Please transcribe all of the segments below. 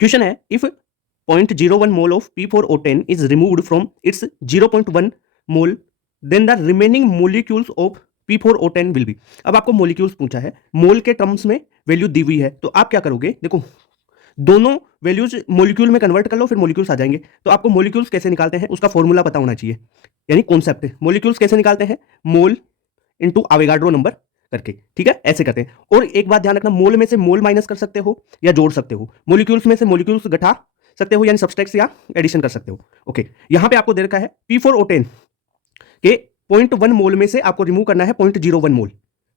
Question है if 0.01 mole of P4O10 is removed from its 0.1 mole then the remaining molecules of P4O10 will be. अब आपको molecules पूछा है, मोल के terms में वैल्यू दी हुई है, तो आप क्या करोगे, देखो दोनों वैल्यूज मोलिक्यूल में कन्वर्ट कर लो, फिर मोलिक्यूल्स आ जाएंगे। तो आपको मोलिक्यूल्स कैसे निकालते हैं उसका फॉर्मूला पता होना चाहिए, यानी कॉन्सेप्ट। मोलिक्यूल्स कैसे निकालते हैं, मोल इंटू अवोगाड्रो नंबर करके, ठीक है, ऐसे करते हैं। और एक बात ध्यान रखना, मोल में से मोल माइनस कर सकते हो या जोड़ सकते हो, मोलिक्यूल्स में से मोलिक्यूल्स घटा सकते हो, यानी सब्सट्रैक्ट या एडिशन कर सकते हो। ओके, यहां पे आपको दे रखा है P4O10 के 0.1 मोल में से आपको रिमूव करना है 0.01 मोल,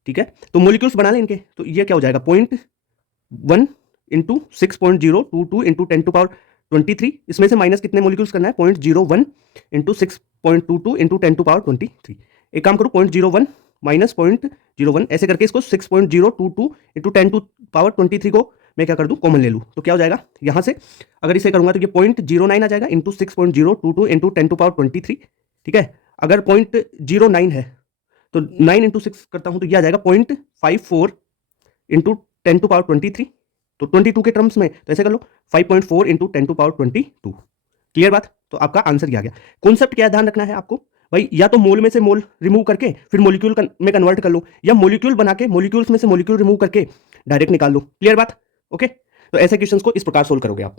ठीक है। तो मोलिक्यूल्स बना लें इनके, तो ये क्या हो जाएगा 0.1 इंटू 6.022 इंटू 10⁻23, इसमें से माइनस कितने मोलिक्यूल्स करना है 0.01 इंटू 6.22 इंटू 10⁻23। एक काम करो 0.01 माइनस 0.01 ऐसे करके इसको 6.022 इंटू 10⁻23 को मैं क्या कर दूं, कॉमन ले लूं, तो क्या हो जाएगा यहां से, अगर इसे करूंगा तो ये 0.09 आ जाएगा इंटू 6.022 इंटू 10⁻23, ठीक है। अगर 0.09 है तो 9 इंटू 6 करता हूं तो ये आ जाएगा 0.54 इंटू 10⁻23, तो 22 के टर्म्स में तो ऐसे कर लो 5.4 इंटू 10⁻22। क्लियर बात, तो आपका आंसर ये आ गया। कॉन्सेप्ट क्या ध्यान रखना है आपको भाई, या तो मोल में से मोल रिमूव करके फिर मोलिक्यूल में कन्वर्ट कर लो, या मोलिक्यूल बना के मोलिक्यूल्स में से मोलिक्यूल रिमूव करके डायरेक्ट निकाल लो। क्लियर बात, ओके। तो ऐसे क्वेश्चंस को इस प्रकार सोल्व करोगे आप।